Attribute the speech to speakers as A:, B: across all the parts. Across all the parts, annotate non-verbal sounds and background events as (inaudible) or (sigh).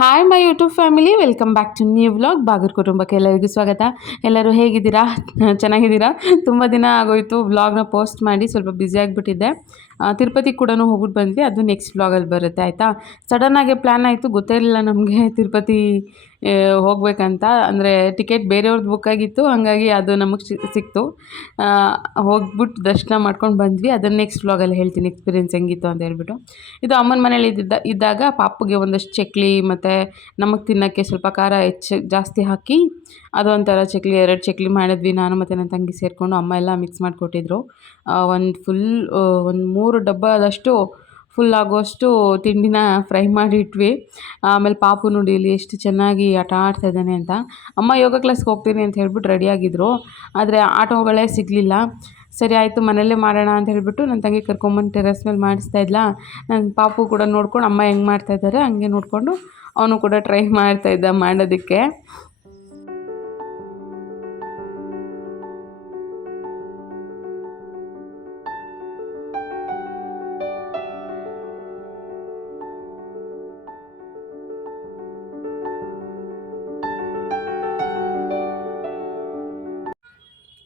A: Hi my YouTube family welcome back to new vlog ಬಾಗರ್ ಕುಟುಂಬಕ್ಕೆ ಎಲ್ಲರಿಗೂ ಸ್ವಾಗತ. ಎಲ್ಲರೂ ಹೇಗಿದ್ದೀರಾ? ಚೆನ್ನಾಗಿದ್ದೀರಾ? ತುಂಬ ದಿನ ಆಗೋಯಿತು. ವ್ಲಾಗ್ನ ಪೋಸ್ಟ್ ಮಾಡಿ ಸ್ವಲ್ಪ ಬ್ಯುಸಿ ಆಗಿಬಿಟ್ಟಿದ್ದೆ. ತಿರುಪತಿ ಕೂಡ ಹೋಗ್ಬಿಟ್ಟು ಬಂದ್ವಿ. ಅದು ನೆಕ್ಸ್ಟ್ ವ್ಲಾಗಲ್ಲಿ ಬರುತ್ತೆ, ಆಯಿತಾ? ಸಡನ್ನಾಗಿ ಪ್ಲ್ಯಾನ್ ಆಯಿತು. ಗೊತ್ತೇ ಇರಲಿಲ್ಲ ನಮಗೆ ತಿರುಪತಿ ಹೋಗ್ಬೇಕಂತ. ಅಂದರೆ ಟಿಕೆಟ್ ಬೇರೆಯವ್ರದ್ದು ಬುಕ್ ಆಗಿತ್ತು, ಹಾಗಾಗಿ ಅದು ನಮಗೆ ಸಿಕ್ತು. ಹೋಗ್ಬಿಟ್ಟು ದರ್ಶನ ಮಾಡ್ಕೊಂಡು ಬಂದ್ವಿ. ಅದನ್ನು ನೆಕ್ಸ್ಟ್ ವ್ಲಾಗಲ್ಲಿ ಹೇಳ್ತೀನಿ. ಎಕ್ಸ್ಪೀರಿಯೆನ್ಸ್ ಹೆಂಗಿತ್ತು ಅಂತ ಹೇಳ್ಬಿಟ್ಟು. ಇದು ಅಮ್ಮನ ಮನೇಲಿ ಇದ್ದ, ಇದ್ದಾಗ ಪಾಪಗೆ ಒಂದಷ್ಟು ಚಕ್ಲಿ ಮತ್ತು ನಮಗೆ ತಿನ್ನೋಕ್ಕೆ ಸ್ವಲ್ಪ ಖಾರ ಹೆಚ್ಚು ಜಾಸ್ತಿ ಹಾಕಿ, ಅದೊಂಥರ ಚಕ್ಲಿ, ಎರಡು ಚಕ್ಲಿ ಮಾಡಿದ್ವಿ. ನಾನು ಮತ್ತು ನನ್ನ ತಂಗಿ ಸೇರಿಕೊಂಡು ಅಮ್ಮ ಎಲ್ಲ ಮಿಕ್ಸ್ ಮಾಡಿಕೊಟ್ಟಿದ್ರು. ಒಂದು ಫುಲ್ ಒಂದು ಮೂರು ಡಬ್ಬದಷ್ಟು ಫುಲ್ ಆಗುವಷ್ಟು ತಿಂಡಿನ ಫ್ರೈ ಮಾಡಿಟ್ವಿ. ಆಮೇಲೆ ಪಾಪು ನೋಡಿ ಇಲ್ಲಿ ಎಷ್ಟು ಚೆನ್ನಾಗಿ ಆಟ ಆಡ್ತಾ ಇದ್ದಾನೆ ಅಂತ. ಅಮ್ಮ ಯೋಗ ಕ್ಲಾಸ್ಗೆ ಹೋಗ್ತೀನಿ ಅಂತ ಹೇಳ್ಬಿಟ್ಟು ರೆಡಿಯಾಗಿದ್ದರು ಆದರೆ ಆಟೋಗಳೇ ಸಿಗಲಿಲ್ಲ. ಸರಿ ಆಯಿತು, ಮನೆಯಲ್ಲೇ ಮಾಡೋಣ ಅಂತ ಹೇಳ್ಬಿಟ್ಟು ನನ್ನ ತಂಗಿ ಕರ್ಕೊಂಬಂದು ಟೆರಸ್ ಮೇಲೆ ಮಾಡಿಸ್ತಾ ಇದ್ಲ. ನನ್ನ ಪಾಪು ಕೂಡ ನೋಡ್ಕೊಂಡು ಅಮ್ಮ ಹೆಂಗೆ ಮಾಡ್ತಾ ಇದ್ದಾರೆ ಹಂಗೆ ನೋಡಿಕೊಂಡು ಅವನು ಕೂಡ ಟ್ರೈ ಮಾಡ್ತಾಯಿದ್ದ ಮಾಡೋದಕ್ಕೆ.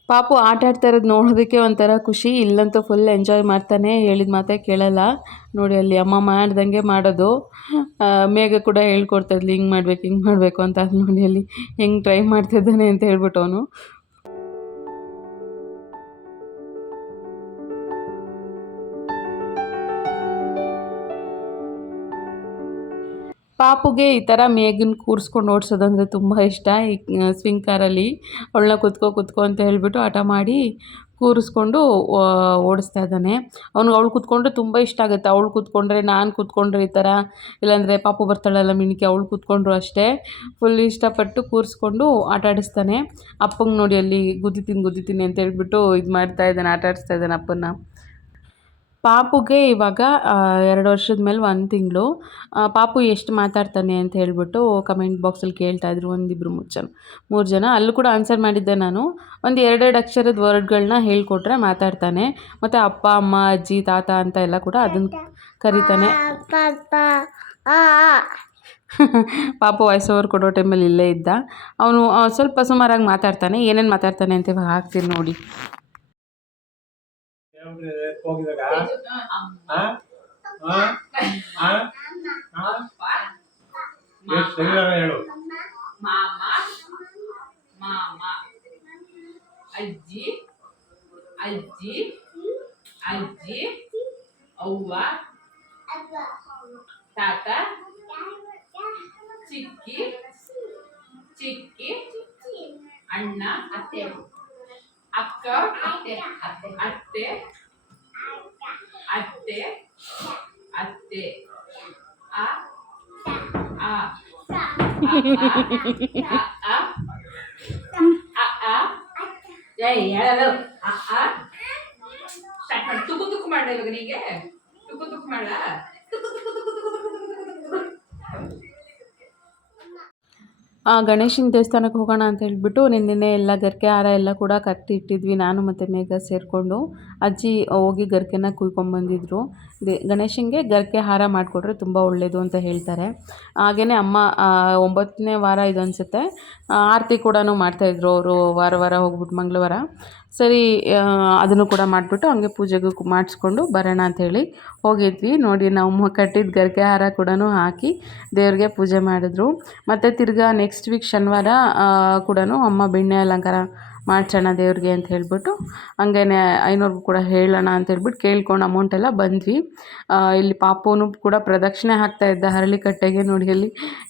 A: ಪಾಪು ಆಟ ಆಡ್ತಾ ಇರೋದು ನೋಡೋದಕ್ಕೆ ಒಂಥರ ಖುಷಿ. ಇಲ್ಲಂತೂ ಫುಲ್ ಎಂಜಾಯ್ ಮಾಡ್ತಾನೆ. ಹೇಳಿದ ಮಾತೇ ಕೇಳಲ್ಲ. ನೋಡಿ ಅಲ್ಲಿ ಅಮ್ಮ ಮಾಡ್ದಂಗೆ ಮಾಡೋದು. ಮೇಗ ಕೂಡ ಹೇಳ್ಕೊಡ್ತಾ ಇದ್ಲು, ಹಿಂಗೆ ಮಾಡ್ಬೇಕು, ಹಿಂಗೆ ಮಾಡಬೇಕು ಅಂತ. ನೋಡಿ ಅಲ್ಲಿ ಹೆಂಗೆ ಟ್ರೈ ಮಾಡ್ತಿದ್ದಾನೆ ಅಂತ ಹೇಳ್ಬಿಟ್ಟು ಅವನು. ಪಾಪುಗೆ ಈ ಥರ ಮೇಘನ್ ಕೂರಿಸ್ಕೊಂಡು ಓಡಿಸೋದಂದ್ರೆ ತುಂಬ ಇಷ್ಟ. ಈ ಸ್ವಿಂಗ್ ಕಾರಲ್ಲಿ ಅವಳನ್ನ ಕುತ್ಕೋ ಕುತ್ಕೋ ಅಂತ ಹೇಳಿಬಿಟ್ಟು ಹಠ ಮಾಡಿ ಕೂರಿಸ್ಕೊಂಡು ಓಡಿಸ್ತಾ ಇದ್ದಾನೆ. ಅವ್ನಿಗೆ ಅವಳು ಕೂತ್ಕೊಂಡ್ರೆ ತುಂಬ ಇಷ್ಟ ಆಗುತ್ತೆ. ಅವಳು ಕೂತ್ಕೊಂಡ್ರೆ, ನಾನು ಕೂತ್ಕೊಂಡ್ರೆ ಈ ಥರ, ಇಲ್ಲಾಂದರೆ ಪಾಪು ಬರ್ತಾಳಲ್ಲ ಮಿಣಿಕೆ, ಅವಳು ಕೂತ್ಕೊಂಡ್ರು ಅಷ್ಟೇ. ಫುಲ್ ಇಷ್ಟಪಟ್ಟು ಕೂರಿಸ್ಕೊಂಡು ಆಟ ಆಡಿಸ್ತಾನೆ. ಅಪ್ಪಂಗೆ ನೋಡಿ ಅಲ್ಲಿ ಗುದ್ದಿತೀನಿ ಗುದ್ದಿತೀನಿ ಅಂತ ಹೇಳ್ಬಿಟ್ಟು ಇದು ಮಾಡ್ತಾ ಇದ್ದಾನೆ, ಆಟ ಆಡಿಸ್ತಾ ಇದ್ದಾನೆ ಅಪ್ಪನ ಪಾಪುಗೆ ಇವಾಗ ಎರಡು ವರ್ಷದ ಮೇಲೆ ಒಂದು ತಿಂಗಳು. ಪಾಪು ಎಷ್ಟು ಮಾತಾಡ್ತಾನೆ ಅಂತ ಹೇಳ್ಬಿಟ್ಟು ಕಮೆಂಟ್ ಬಾಕ್ಸಲ್ಲಿ ಕೇಳ್ತಾ ಇದ್ರು ಒಂದಿಬ್ಬರು ಮೂರು ಜನ ಮೂರು ಜನ. ಅಲ್ಲೂ ಕೂಡ ಆನ್ಸರ್ ಮಾಡಿದ್ದೆ ನಾನು. ಒಂದು ಎರಡೆರಡು ಅಕ್ಷರದ ವರ್ಡ್ಗಳನ್ನ ಹೇಳ್ಕೊಟ್ರೆ ಮಾತಾಡ್ತಾನೆ. ಮತ್ತು ಅಪ್ಪ, ಅಮ್ಮ, ಅಜ್ಜಿ, ತಾತ ಅಂತ ಎಲ್ಲ ಕೂಡ ಅದನ್ನು ಕರಿತಾನೆ. (laughs) ಪಾಪು ವಾಯ್ಸ್ ಓವರ್ ಕೊಡೋ ಟೈಮಲ್ಲಿ ಇಲ್ಲೇ ಇದ್ದ. ಅವನು ಸ್ವಲ್ಪ ಸುಮಾರಾಗಿ ಮಾತಾಡ್ತಾನೆ. ಏನೇನು ಮಾತಾಡ್ತಾನೆ ಅಂತ ಇವಾಗ ಹಾಕ್ತೀನಿ ನೋಡಿ. போகுதுக்கா ಏಯ್ ಹೇಳಲು ಅ ಆ. ಸ್ಟಾರ್ಟ್ ಮಾಡಿ ತುಕು ತುಕು ಮಾಡ ತುಕು ನೀಗೆ ತುಕು ತುಕು. ಗಣೇಶನ ದೇವಸ್ಥಾನಕ್ಕೆ ಹೋಗೋಣ ಅಂತ ಹೇಳಿಬಿಟ್ಟು ನಿನ್ನೆ ಎಲ್ಲ ಗರಿಕೆ ಹಾರ ಎಲ್ಲ ಕೂಡ ಕಟ್ಟಿ ಇಟ್ಟಿದ್ವಿ. ನಾನು ಮತ್ತು ಮೇಘ ಸೇರಿಕೊಂಡು ಅಜ್ಜಿ ಹೋಗಿ ಗರ್ಕೆನ ಕುಯ್ಕೊಂಬಂದಿದ್ರು ದೇ, ಗಣೇಶನಿಗೆ ಗರಿಕೆ ಹಾರ ಮಾಡಿಕೊಟ್ರೆ ತುಂಬ ಒಳ್ಳೆಯದು ಅಂತ ಹೇಳ್ತಾರೆ. ಹಾಗೆಯೇ ಅಮ್ಮ ಒಂಬತ್ತನೇ ವಾರ ಇದು ಅನಿಸುತ್ತೆ. ಆರತಿ ಕೂಡ ಮಾಡ್ತಾಯಿದ್ರು ಅವರು. ವಾರ ವಾರ ಹೋಗ್ಬಿಟ್ಟು ಮಂಗಳವಾರ. ಸರಿ ಅದನ್ನು ಕೂಡ ಮಾಡಿಬಿಟ್ಟು ಹಂಗೆ ಪೂಜೆಗೂ ಮಾಡಿಸ್ಕೊಂಡು ಬರೋಣ ಅಂಥೇಳಿ ಹೋಗಿದ್ವಿ. ನೋಡಿ, ನಾವು ಕಟ್ಟಿದ ಗರಿಕೆ ಹಾರ ಕೂಡ ಹಾಕಿ ದೇವ್ರಿಗೆ ಪೂಜೆ ಮಾಡಿದ್ರು. ಮತ್ತು ತಿರ್ಗಾ ನೆಕ್ಸ್ಟ್ ವೀಕ್ ಶನಿವಾರ ಕೂಡ ಅಮ್ಮ ಬೆಣ್ಣೆ ಅಲಂಕಾರ ಮಾಡ್ಸೋಣ ದೇವ್ರಿಗೆ ಅಂತ ಹೇಳ್ಬಿಟ್ಟು, ಹಂಗೇನೆ ಐನೂರಿಗೂ ಕೂಡ ಹೇಳೋಣ ಅಂತ ಹೇಳ್ಬಿಟ್ಟು ಕೇಳ್ಕೊಂಡು ಅಮೌಂಟ್ ಎಲ್ಲ ಬಂದ್ವಿ. ಇಲ್ಲಿ ಪಾಪುನು ಕೂಡ ಪ್ರದಕ್ಷಿಣೆ ಹಾಕ್ತಾ ಇದ್ದ ಹರಳಿಕಟ್ಟೆಗೆ ನೋಡಿ ಅಲ್ಲಿ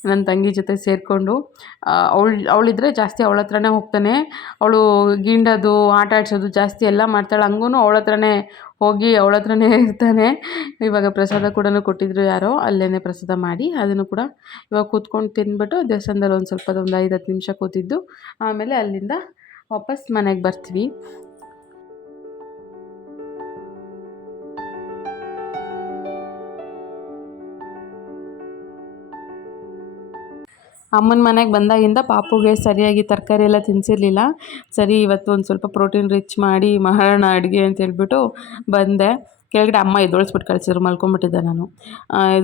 A: ನನ್ನ ತಂಗಿ ಜೊತೆ ಸೇರಿಕೊಂಡು. ಅವಳು, ಅವಳಿದ್ರೆ ಜಾಸ್ತಿ ಅವಳ ಹತ್ರನೇ ಹೋಗ್ತಾನೆ. ಅವಳು ಗಿಂಡೋದು, ಆಟ ಆಡ್ಸೋದು ಜಾಸ್ತಿ ಎಲ್ಲ ಮಾಡ್ತಾಳೆ. ಹಂಗೂ ಅವಳ ಹತ್ರನೇ ಹೋಗಿ ಅವಳ ಹತ್ರನೇ ಇರ್ತಾನೆ. ಇವಾಗ ಪ್ರಸಾದ ಕೂಡ ಕೊಟ್ಟಿದ್ರು ಯಾರೋ ಅಲ್ಲೇ ಪ್ರಸಾದ ಮಾಡಿ ಅದನ್ನು ಕೂಡ ಇವಾಗ ಕೂತ್ಕೊಂಡು ತಿಂದ್ಬಿಟ್ಟು ದೇವಸ್ಥಾನದಲ್ಲಿ ಒಂದು ಸ್ವಲ್ಪ ಒಂದು ಐದು ಹತ್ತು ನಿಮಿಷ ಕೂತಿದ್ದು. ಆಮೇಲೆ ಅಲ್ಲಿಂದ ವಾಪಸ್ ಮನೆಗೆ ಬರ್ತೀವಿ. ಅಮ್ಮನ ಮನೆಗೆ ಬಂದಾಗಿಂದ ಪಾಪುಗೆ ಸರಿಯಾಗಿ ತರಕಾರಿ ಎಲ್ಲ ತಿನ್ನಿಸಿರ್ಲಿಲ್ಲ ಸರಿ, ಇವತ್ತು ಒಂದು ಸ್ವಲ್ಪ ಪ್ರೋಟೀನ್ ರಿಚ್ ಮಾಡಿ ಮಾಡೋಣ ಅಡುಗೆ ಅಂತ ಹೇಳ್ಬಿಟ್ಟು ಬಂದೆ. ಕೆಳಗಡೆ ಅಮ್ಮ ಎದ್ದೊಳಿಸ್ಬಿಟ್ಟು ಕಳಿಸಿದ್ರು ಮಲ್ಕೊಂಬಿಟ್ಟಿದ್ದೆ ನಾನು.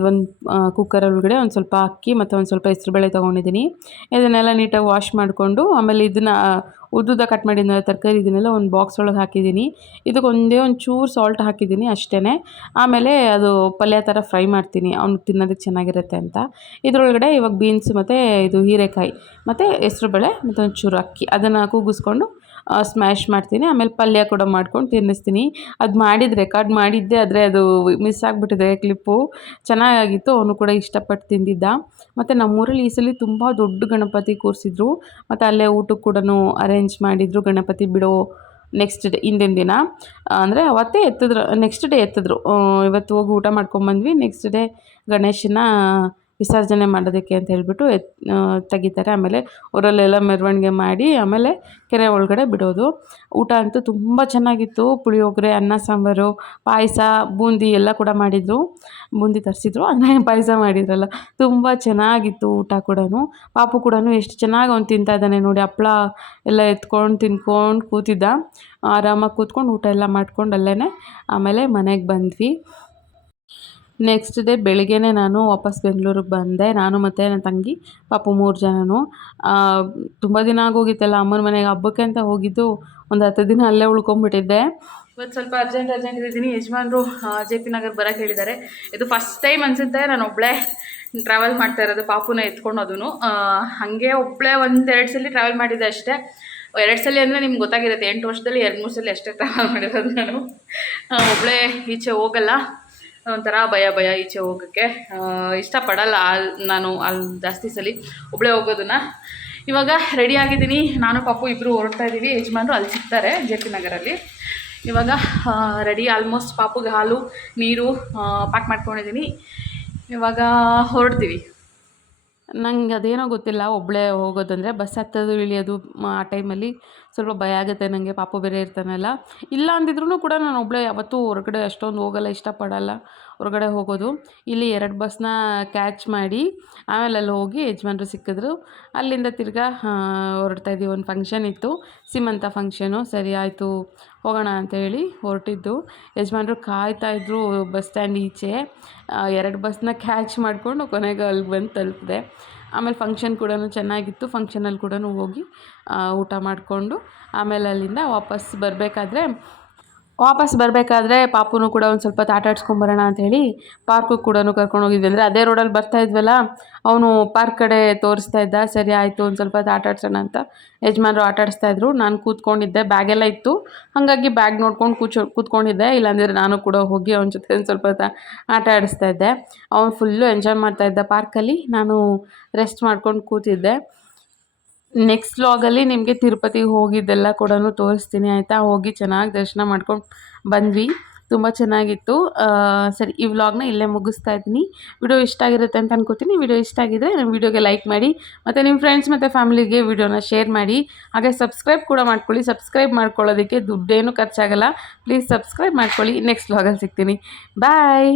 A: ಒಂದು ಕುಕ್ಕರ್ ಒಳಗಡೆ ಒಂದು ಸ್ವಲ್ಪ ಅಕ್ಕಿ ಮತ್ತು ಒಂದು ಸ್ವಲ್ಪ ಹೆಸ್ರುಬೇಳೆ ತೊಗೊಂಡಿದ್ದೀನಿ. ಇದನ್ನೆಲ್ಲ ನೀಟಾಗಿ ವಾಶ್ ಮಾಡಿಕೊಂಡು ಆಮೇಲೆ ಇದನ್ನು ಉದ್ದುದ್ದ ಕಟ್ ಮಾಡಿದ ತರಕಾರಿ ಇದನ್ನೆಲ್ಲ ಒಂದು ಬಾಕ್ಸ್ ಒಳಗೆ ಹಾಕಿದ್ದೀನಿ. ಇದಕ್ಕೆ ಒಂದೇ ಒಂದು ಚೂರು ಸಾಲ್ಟ್ ಹಾಕಿದ್ದೀನಿ ಅಷ್ಟೇ ಆಮೇಲೆ ಅದು ಪಲ್ಯ ಥರ ಫ್ರೈ ಮಾಡ್ತೀನಿ ಅವ್ನಿಗೆ ತಿನ್ನೋದಕ್ಕೆ ಚೆನ್ನಾಗಿರುತ್ತೆ ಅಂತ. ಇದರೊಳಗಡೆ ಇವಾಗ ಬೀನ್ಸ್ ಮತ್ತು ಇದು ಹೀರೆಕಾಯಿ, ಮತ್ತು ಹೆಸ್ರುಬೇಳೆ ಮತ್ತು ಒಂಚೂರು ಅಕ್ಕಿ, ಅದನ್ನು ಕೂಗಿಸ್ಕೊಂಡು ಸ್ಮ್ಯಾಶ್ ಮಾಡ್ತೀನಿ. ಆಮೇಲೆ ಪಲ್ಯ ಕೂಡ ಮಾಡ್ಕೊಂಡು ತಿನ್ನಿಸ್ತೀನಿ. ಅದು ಮಾಡಿದ ರೆಕಾರ್ಡ್ ಮಾಡಿದ್ದೆ, ಆದರೆ ಅದು ಮಿಸ್ ಆಗಿಬಿಟ್ಟಿದೆ ಕ್ಲಿಪ್ಪು ಚೆನ್ನಾಗಿತ್ತು ಅವನು ಕೂಡ ಇಷ್ಟಪಟ್ಟು ತಿಂದಿದ್ದ. ಮತ್ತು ನಮ್ಮೂರಲ್ಲಿ ಈ ಸಲ ತುಂಬ ದೊಡ್ಡ ಗಣಪತಿ ಕೂರಿಸಿದ್ರು. ಮತ್ತು ಅಲ್ಲೇ ಊಟಕ್ಕೆ ಕೂಡ ಅರೇಂಜ್ ಮಾಡಿದರು ಗಣಪತಿ ಬಿಡೋ ನೆಕ್ಸ್ಟ್ ಡೇ ಹಿಂದಿನ ದಿನ. ಅಂದರೆ ಅವತ್ತೇ ಎತ್ತಿದ್ರು ನೆಕ್ಸ್ಟ್ ಡೇ ಎತ್ತಿದ್ರು. ಇವತ್ತು ಹೋಗಿ ಊಟ ಮಾಡ್ಕೊಂಬಂದ್ವಿ. ನೆಕ್ಸ್ಟ್ ಡೇ ಗಣೇಶನ ವಿಸರ್ಜನೆ ಮಾಡೋದಕ್ಕೆ ಅಂತ ಹೇಳಿಬಿಟ್ಟು ಎತ್ ತೆಗಿತಾರೆ. ಆಮೇಲೆ ಊರಲ್ಲೆಲ್ಲ ಮೆರವಣಿಗೆ ಮಾಡಿ ಆಮೇಲೆ ಕೆರೆ ಒಳಗಡೆ ಬಿಡೋದು. ಊಟ ಅಂತೂ ತುಂಬ ಚೆನ್ನಾಗಿತ್ತು. ಪುಳಿಯೋಗರೆ, ಅನ್ನ, ಸಾಂಬಾರು, ಪಾಯಸ, ಬೂಂದಿ ಎಲ್ಲ ಕೂಡ ಮಾಡಿದರು. ಬೂಂದಿ ತರಿಸಿದ್ರು. ಅಂದರೆ ಪಾಯಸ ಮಾಡಿದ್ರಲ್ಲ? ತುಂಬ ಚೆನ್ನಾಗಿತ್ತು ಊಟ ಕೂಡ ಪಾಪು ಕೂಡ ಎಷ್ಟು ಚೆನ್ನಾಗಿ ಅವ್ನು ತಿಂತಾ ಇದ್ದಾನೆ ನೋಡಿ. ಹಪ್ಳ ಎಲ್ಲ ಎತ್ಕೊಂಡು ತಿನ್ಕೊಂಡು ಕೂತಿದ್ದ. ಆರಾಮಾಗಿ ಕೂತ್ಕೊಂಡು ಊಟ ಎಲ್ಲ ಮಾಡ್ಕೊಂಡು ಅಲ್ಲೇ ಆಮೇಲೆ ಮನೆಗೆ ಬಂದ್ವಿ. ನೆಕ್ಸ್ಟ್ ಡೇ ಬೆಳಗ್ಗೆನೇ ನಾನು ವಾಪಸ್ ಬೆಂಗಳೂರಿಗೆ ಬಂದೆ. ನಾನು ಮತ್ತು ನನ್ನ ತಂಗಿ, ಪಾಪು ಮೂರು ಜನನು. ತುಂಬ ದಿನ ಆಗೋಗಿತ್ತಲ್ಲ, ಅಮ್ಮನ ಮನೆಗೆ ಹಬ್ಬಕ್ಕೆ ಅಂತ ಹೋಗಿದ್ದು ಒಂದು ಹತ್ತು ದಿನ ಅಲ್ಲೇ ಉಳ್ಕೊಂಡ್ಬಿಟ್ಟಿದ್ದೆ ಇವತ್ತು ಸ್ವಲ್ಪ ಅರ್ಜೆಂಟ್ ಅರ್ಜೆಂಟ್ ಇದ್ದೀನಿ ಯಜಮಾನ್ರು ಜೆ ಪಿ ನಗರ್ ಬರೋಕ್ಕೆ ಹೇಳಿದ್ದಾರೆ. ಇದು ಫಸ್ಟ್ ಟೈಮ್ ಅನಿಸುತ್ತೆ, ನಾನು ಒಬ್ಬಳೇ ಟ್ರಾವೆಲ್ ಮಾಡ್ತಾ ಇರೋದು, ಪಾಪುನ ಎತ್ಕೊಂಡು ಅದನ್ನು ಹಾಗೆ ಒಬ್ಬಳೇ ಒಂದೆರಡು ಸಲ ಟ್ರಾವೆಲ್ ಮಾಡಿದ್ದೆ ಅಷ್ಟೇ. ಎರಡು ಸಲ ಅಂದರೆ ನಿಮ್ಗೆ ಗೊತ್ತಾಗಿರುತ್ತೆ, ಎಂಟು ವರ್ಷದಲ್ಲಿ, ಎರಡು ಮೂರು ಸಲ ಅಷ್ಟೇ ಟ್ರಾವೆಲ್ ಮಾಡಿರೋದು ನಾನು. ಒಬ್ಬಳೇ ಈಚೆ ಹೋಗಲ್ಲ. ಒಂಥರ ಭಯ ಭಯ, ಈಚೆ ಹೋಗೋಕ್ಕೆ. ಇಷ್ಟಪಡಲ್ಲ ಅಲ್ಲಿ ನಾನು ಅಲ್ಲಿ ಜಾಸ್ತಿ ಸಲ ಒಬ್ಬಳೇ ಹೋಗೋದನ್ನ. ಇವಾಗ ರೆಡಿ ಆಗಿದ್ದೀನಿ. ನಾನು, ಪಾಪು ಇಬ್ಬರು ಹೊರಡ್ತಾ ಇದ್ದೀವಿ ಯಜಮಾನರು ಅಲ್ಲಿ ಸಿಗ್ತಾರೆ ಜೆ ಪಿ ನಗರಲ್ಲಿ. ಇವಾಗ ರೆಡಿ ಆಲ್ಮೋಸ್ಟ್ ಪಾಪುಗೆ ಹಾಲು, ನೀರು ಪ್ಯಾಕ್ ಮಾಡ್ಕೊಂಡಿದ್ದೀನಿ ಇವಾಗ ಹೊರಡ್ತೀವಿ. ನಂಗೆ ಅದೇನೋ ಗೊತ್ತಿಲ್ಲ. ಒಬ್ಬಳೇ ಹೋಗೋದಂದರೆ ಬಸ್ ಹತ್ತೋದು, ಇಳಿಯೋದು, ಆ ಟೈಮಲ್ಲಿ ಸ್ವಲ್ಪ ಭಯ ಆಗುತ್ತೆ ನನಗೆ ಪಾಪು ಬೇರೆ ಇರ್ತಾನಲ್ಲ ಇಲ್ಲ ಅಂದಿದ್ರೂ ಕೂಡ ನಾನು ಒಬ್ಬಳೇ ಯಾವತ್ತೂ ಹೊರಗಡೆ ಅಷ್ಟೊಂದು ಹೋಗಲ್ಲ, ಇಷ್ಟಪಡಲ್ಲ. ಹೊರಗಡೆ ಹೋಗೋದು. ಇಲ್ಲಿ ಎರಡು ಬಸ್ನ ಕ್ಯಾಚ್ ಮಾಡಿ ಆಮೇಲೆ ಅಲ್ಲಿ ಹೋಗಿ ಯಜಮಾನ್ರು ಸಿಕ್ಕಿದ್ರು. ಅಲ್ಲಿಂದ ತಿರ್ಗಾ ಹೊರಡ್ತಾ ಇದ್ದೀವಿ ಒಂದು ಫಂಕ್ಷನ್ ಇತ್ತು. ಸಿಮಂತ ಫಂಕ್ಷನು. ಸರಿ, ಆಯಿತು, ಹೋಗೋಣ ಅಂತ ಹೇಳಿ ಹೊರಟಿದ್ದು. ಯಜಮಾನ್ರು ಕಾಯ್ತಾಯಿದ್ರು ಬಸ್ ಸ್ಟ್ಯಾಂಡ್ ಈಚೆ. ಎರಡು ಬಸ್ನ ಕ್ಯಾಚ್ ಮಾಡಿಕೊಂಡು ಕೊನೆಗೆ ಅಲ್ಲಿ ಬಂದು ತಲುಪಿದೆ. ಆಮೇಲೆ ಫಂಕ್ಷನ್ ಕೂಡ ಚೆನ್ನಾಗಿತ್ತು ಫಂಕ್ಷನಲ್ಲಿ ಕೂಡ ಹೋಗಿ ಊಟ ಮಾಡಿಕೊಂಡು ಆಮೇಲೆ ಅಲ್ಲಿಂದ ವಾಪಸ್ ಬರಬೇಕಾದ್ರೆ ವಾಪಸ್ ಬರಬೇಕಾದ್ರೆ ಪಾಪುನು ಕೂಡ ಒಂದು ಸ್ವಲ್ಪ ಆಟಾಡ್ಸ್ಕೊಂಬರೋಣ ಅಂಥೇಳಿ ಪಾರ್ಕಿಗೆ ಕೂಡ ಕರ್ಕೊಂಡು ಹೋಗಿದ್ವಿ. ಅಂದರೆ ಅದೇ ರೋಡಲ್ಲಿ ಬರ್ತಾ ಇದ್ವಲ್ಲ, ಅವನು ಪಾರ್ಕ್ ಕಡೆ ತೋರಿಸ್ತಾ ಇದ್ದ, ಸರಿ ಆಯಿತು, ಒಂದು ಸ್ವಲ್ಪ ಆಟಾಡ್ಸೋಣ ಆಟ ಅಂತ. ಯಜಮಾನರು ಆಟಾಡಿಸ್ತಾ ಇದ್ರು. ನಾನು ಕೂತ್ಕೊಂಡಿದ್ದೆ ಬ್ಯಾಗೆಲ್ಲ ಇತ್ತು. ಹಾಗಾಗಿ ಬ್ಯಾಗ್ ನೋಡ್ಕೊಂಡು ಕೂಚೋ, ಕೂತ್ಕೊಂಡಿದ್ದೆ. ಇಲ್ಲಾಂದರೆ ನಾನು ಕೂಡ ಹೋಗಿ ಅವನ ಜೊತೆ ಒಂದು ಸ್ವಲ್ಪ ಹೊತ್ತು ಆಟ ಆಡಿಸ್ತಾ ಇದ್ದೆ. ಅವನು ಫುಲ್ಲು ಎಂಜಾಯ್ ಮಾಡ್ತಾ ಇದ್ದ ಪಾರ್ಕಲ್ಲಿ. ನಾನು ರೆಸ್ಟ್ ಮಾಡ್ಕೊಂಡು ಕೂತಿದ್ದೆ. ನೆಕ್ಸ್ಟ್ ವ್ಲಾಗಲ್ಲಿ ನಿಮಗೆ ತಿರುಪತಿಗೆ ಹೋಗಿದ್ದೆಲ್ಲ ಕೂಡ ತೋರಿಸ್ತೀನಿ, ಆಯಿತಾ? ಹೋಗಿ ಚೆನ್ನಾಗಿ ದರ್ಶನ ಮಾಡ್ಕೊಂಡು ಬಂದ್ವಿ. ತುಂಬ ಚೆನ್ನಾಗಿತ್ತು. ಸರಿ, ಈ ವ್ಲಾಗ್ನ ಇಲ್ಲೇ ಮುಗಿಸ್ತಾ ಇದ್ದೀನಿ. ವಿಡಿಯೋ ಇಷ್ಟ ಆಗಿರುತ್ತೆ ಅಂತ ಅನ್ಕೋತೀನಿ. ವಿಡಿಯೋ ಇಷ್ಟ ಆಗಿದ್ದರೆ ನಮ್ಮ ವಿಡಿಯೋಗೆ ಲೈಕ್ ಮಾಡಿ, ಮತ್ತು ನಿಮ್ಮ ಫ್ರೆಂಡ್ಸ್ ಮತ್ತು ಫ್ಯಾಮಿಲಿಗೆ ವಿಡಿಯೋನ ಶೇರ್ ಮಾಡಿ. ಹಾಗೆ ಸಬ್ಸ್ಕ್ರೈಬ್ ಕೂಡ ಮಾಡ್ಕೊಳ್ಳಿ. ಸಬ್ಸ್ಕ್ರೈಬ್ ಮಾಡ್ಕೊಳ್ಳೋದಕ್ಕೆ ದುಡ್ಡೇನು ಖರ್ಚಾಗಲ್ಲ. ಪ್ಲೀಸ್ ಸಬ್ಸ್ಕ್ರೈಬ್ ಮಾಡ್ಕೊಳ್ಳಿ. ನೆಕ್ಸ್ಟ್ ವ್ಲಾಗಲ್ಲಿ ಸಿಗ್ತೀನಿ. ಬಾಯ್